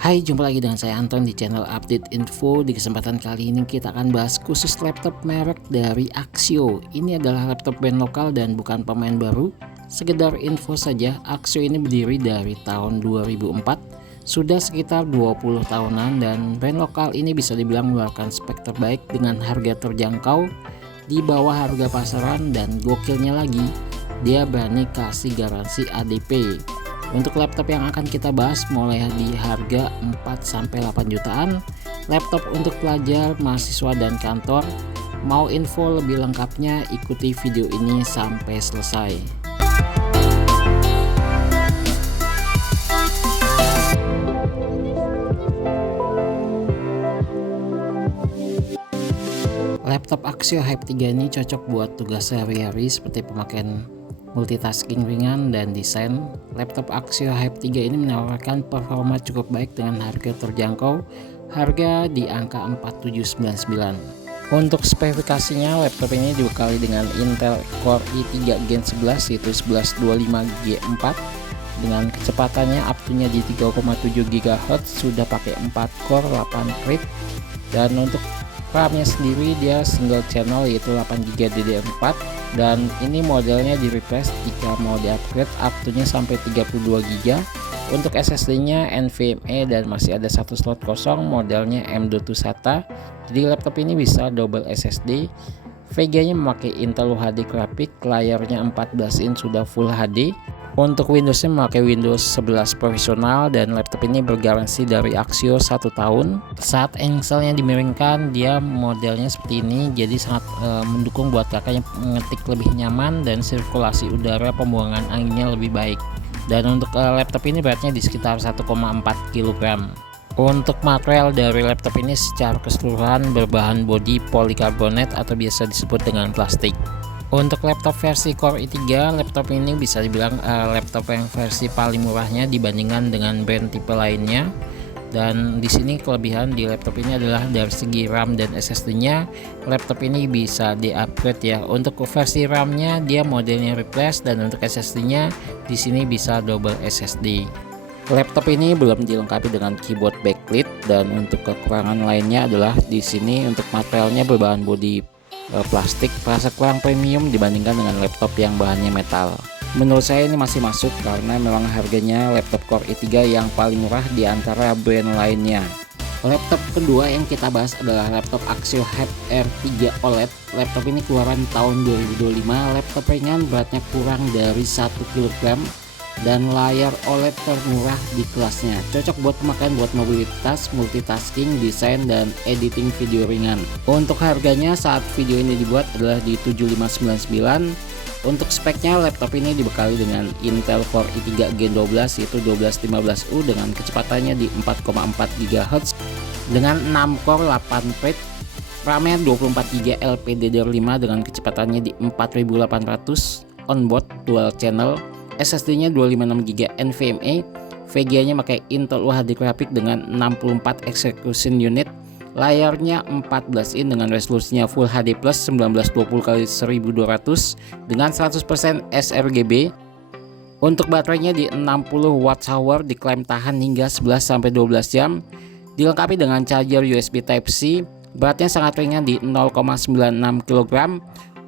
Hai, jumpa lagi dengan saya Anton di channel Update Info. Di kesempatan kali ini kita akan bahas khusus laptop merek dari Axio. Ini adalah laptop band lokal dan bukan pemain baru. Sekedar info saja, Axio ini berdiri dari tahun 2004. Sudah sekitar 20 tahunan dan brand lokal ini bisa dibilang mengeluarkan spek terbaik dengan harga terjangkau di bawah harga pasaran, dan gokilnya lagi dia berani kasih garansi ADP. Untuk laptop yang akan kita bahas mulai di harga 4-8 jutaan. Laptop untuk pelajar, mahasiswa, dan kantor. Mau info lebih lengkapnya ikuti video ini sampai selesai. Laptop Axio Hype 3 ini cocok buat tugas sehari-hari seperti pemakaian multitasking ringan dan desain. Laptop Axio Hype 3 ini menawarkan performa cukup baik dengan harga terjangkau, harga di angka 4799. Untuk spesifikasinya, laptop ini dibekali dengan Intel Core i3 Gen 11 yaitu 1125G4 dengan kecepatannya up to-nya di 3,7 GHz, sudah pakai 4 core 8 thread, dan untuk RAM-nya sendiri dia single channel yaitu 8GB DDR4, dan ini modelnya di replace jika mau di upgrade up to-nya sampai 32GB. Untuk SSD-nya NVMe dan masih ada satu slot kosong, modelnya M.2 SATA. Jadi laptop ini bisa double SSD. VGA-nya memakai Intel UHD grafik, layarnya 14 inch sudah Full HD. Untuk Windows-nya memakai Windows 11 profesional, dan laptop ini bergaransi dari Axio 1 tahun. Saat engselnya dimiringkan dia modelnya seperti ini, jadi sangat mendukung buat kakak yang mengetik lebih nyaman dan sirkulasi udara pembuangan anginnya lebih baik. Dan untuk laptop ini beratnya di sekitar 1,4 kg. Untuk material dari laptop ini secara keseluruhan berbahan bodi polikarbonat atau biasa disebut dengan plastik. Untuk laptop versi Core i3, laptop ini bisa dibilang laptop yang versi paling murahnya dibandingkan dengan brand tipe lainnya. Dan di sini kelebihan di laptop ini adalah dari segi RAM dan SSD-nya, laptop ini bisa di-upgrade ya. Untuk versi RAM-nya dia modelnya replace, dan untuk SSD-nya di sini bisa double SSD. Laptop ini belum dilengkapi dengan keyboard backlit, dan untuk kekurangan lainnya adalah di sini untuk materialnya berbahan bodi plastik, terasa kurang premium dibandingkan dengan laptop yang bahannya metal. Menurut saya ini masih masuk karena memang harganya laptop Core i3 yang paling murah di antara brand lainnya. Laptop kedua yang kita bahas adalah laptop Axio Hype R3 OLED. Laptop ini keluaran tahun 2025, laptop ringan, beratnya kurang dari 1 kg, dan layar OLED termurah di kelasnya. Cocok buat pemakaian buat mobilitas, multitasking, desain, dan editing video ringan. Untuk harganya saat video ini dibuat adalah di 7599. Untuk speknya, laptop ini dibekali dengan Intel Core i3 Gen 12 yaitu 1215U dengan kecepatannya di 4,4 GHz dengan 6 core 8 thread. RAM-nya 24GB LPDDR5 dengan kecepatannya di 4800, onboard dual channel. SSD-nya 256GB NVMe, VGA-nya pakai Intel UHD grafik dengan 64 execution unit, layarnya 14 inch dengan resolusinya Full HD Plus 1920x1200 dengan 100% sRGB. Untuk baterainya di 60 Wh, diklaim tahan hingga 11-12 jam. Dilengkapi dengan charger USB Type-C, beratnya sangat ringan di 0,96 kg.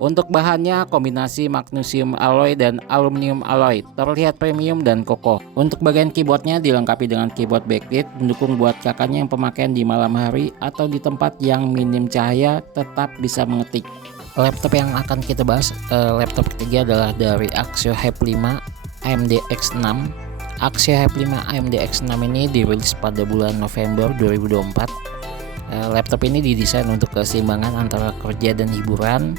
Untuk bahannya kombinasi magnesium alloy dan aluminium alloy, terlihat premium dan kokoh. Untuk bagian keyboardnya dilengkapi dengan keyboard backlit, mendukung buat kakaknya yang pemakaian di malam hari atau di tempat yang minim cahaya tetap bisa mengetik. Laptop yang akan kita bahas, laptop ketiga adalah dari Axio Hype 5 AMD X6. Axio Hype 5 AMD X6 ini dirilis pada bulan November 2024. Laptop ini didesain untuk keseimbangan antara kerja dan hiburan,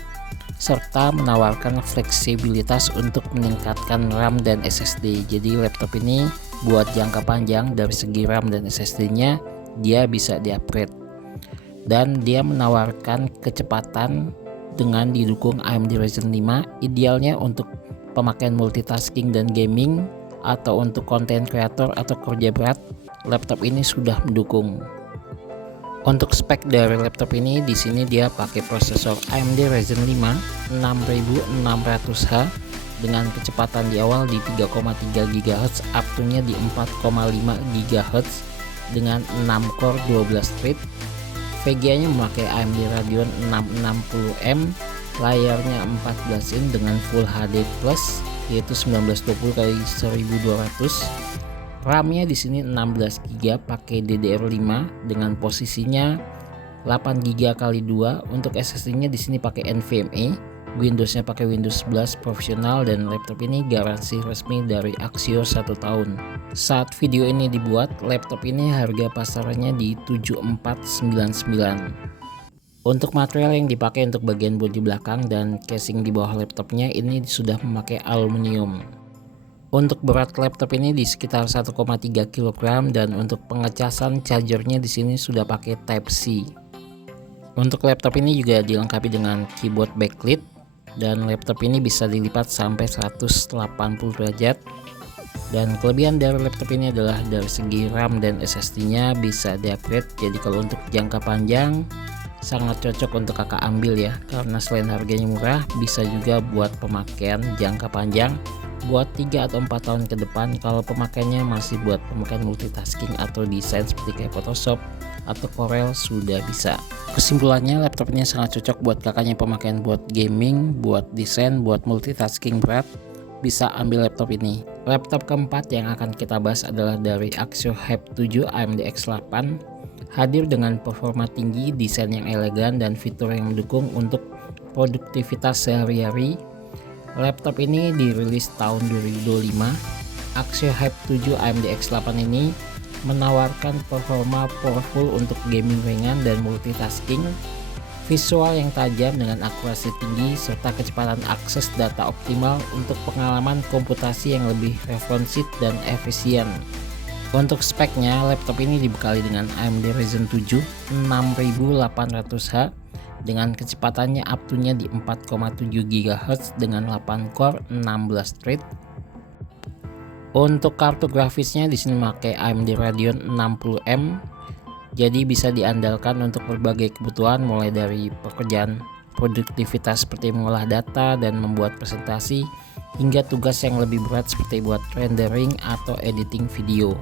serta menawarkan fleksibilitas untuk meningkatkan RAM dan SSD. Jadi laptop ini buat jangka panjang dari segi RAM dan SSD-nya dia bisa di-upgrade. Dan dia menawarkan kecepatan dengan didukung AMD Ryzen 5, idealnya untuk pemakaian multitasking dan gaming atau untuk konten kreator atau kerja berat. Laptop ini sudah mendukung. Untuk spek dari laptop ini di sini dia pakai prosesor AMD Ryzen 5 6600H dengan kecepatan di awal di 3,3 GHz, up to-nya di 4,5 GHz. dengan 6 core 12 thread. VGA nya memakai AMD Radeon 660M, layarnya 14 in dengan Full HD Plus yaitu 1920x1200. RAM-nya di sini 16 GB pakai DDR5 dengan posisinya 8 GB x 2. Untuk SSD-nya di sini pakai NVMe. Windows-nya pakai Windows 11 profesional dan laptop ini garansi resmi dari Axio 1 tahun. Saat video ini dibuat, laptop ini harga pasarannya di 7499. Untuk material yang dipakai untuk bagian bodi belakang dan casing di bawah laptopnya ini sudah memakai aluminium. Untuk berat laptop ini di sekitar 1,3 kg dan untuk pengecasan chargernya di sini sudah pakai Type C. Untuk laptop ini juga dilengkapi dengan keyboard backlit dan laptop ini bisa dilipat sampai 180 derajat. Dan kelebihan dari laptop ini adalah dari segi RAM dan SSD-nya bisa di-upgrade. Jadi kalau untuk jangka panjang sangat cocok untuk kakak ambil ya, karena selain harganya murah bisa juga buat pemakaian jangka panjang buat 3 atau 4 tahun ke depan. Kalau pemakaiannya masih buat pemakaian multitasking atau desain seperti kayak Photoshop atau Corel sudah bisa. Kesimpulannya, laptop ini sangat cocok buat kakaknya pemakaian buat gaming, buat desain, buat multitasking berat, bisa ambil laptop ini. Laptop keempat yang akan kita bahas adalah dari Axio Hype 7 AMD X8. Hadir dengan performa tinggi, desain yang elegan, dan fitur yang mendukung untuk produktivitas sehari-hari. Laptop ini dirilis tahun 2025. Axio Hype 7 AMD X8 ini menawarkan performa powerful untuk gaming ringan dan multitasking, visual yang tajam dengan akurasi tinggi, serta kecepatan akses data optimal untuk pengalaman komputasi yang lebih responsif dan efisien. Untuk speknya, laptop ini dibekali dengan AMD Ryzen 7 6800H dengan kecepatannya up to-nya di 4,7 GHz dengan 8 core 16 thread. Untuk kartu grafisnya di sini memakai AMD Radeon 60M. Jadi bisa diandalkan untuk berbagai kebutuhan mulai dari pekerjaan produktivitas seperti mengolah data dan membuat presentasi hingga tugas yang lebih berat seperti buat rendering atau editing video.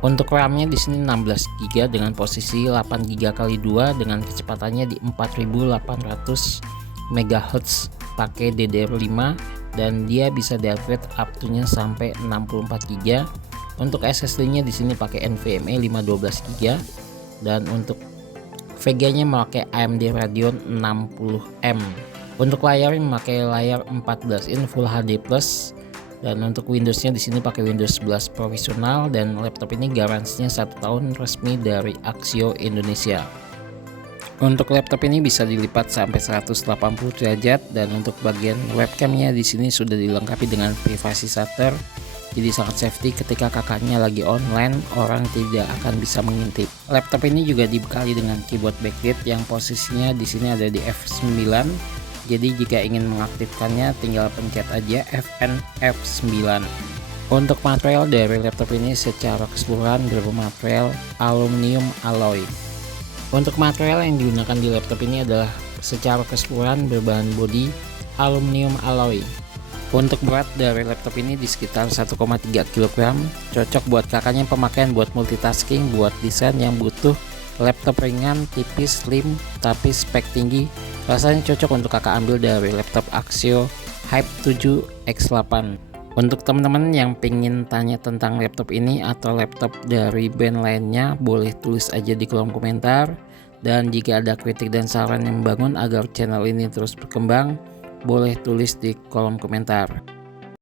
Untuk RAM-nya di sini 16 GB dengan posisi 8 GB x 2 dengan kecepatannya di 4800 MHz pakai DDR5 dan dia bisa di-upgrade up to-nya sampai 64 GB. Untuk SSD-nya di sini pakai NVMe 512 GB dan untuk VGA-nya memakai AMD Radeon 60M. Untuk layarnya memakai layar 14 in Full HD Plus dan untuk Windows-nya di sini pakai Windows 11 profesional dan laptop ini garansinya 1 tahun resmi dari Axio Indonesia. Untuk laptop ini bisa dilipat sampai 180 derajat dan untuk bagian webcamnya di sini sudah dilengkapi dengan privasi shutter. Jadi sangat safety ketika kakaknya lagi online, orang tidak akan bisa mengintip. Laptop ini juga dibekali dengan keyboard backlit yang posisinya di sini ada di F9. Jadi jika ingin mengaktifkannya tinggal pencet aja Fn F9. Untuk material dari laptop ini secara keseluruhan bermaterial aluminium alloy. Untuk material yang digunakan di laptop ini adalah secara keseluruhan berbahan bodi aluminium alloy. Untuk berat dari laptop ini di sekitar 1,3 kg, cocok buat kakaknya pemakaian buat multitasking, buat desain yang butuh laptop ringan, tipis, slim, tapi spek tinggi. Rasanya cocok untuk kakak ambil dari laptop Axio Hype 7 X8. Untuk teman-teman yang pengen tanya tentang laptop ini atau laptop dari brand lainnya, boleh tulis aja di kolom komentar. Dan jika ada kritik dan saran yang membangun agar channel ini terus berkembang, boleh tulis di kolom komentar.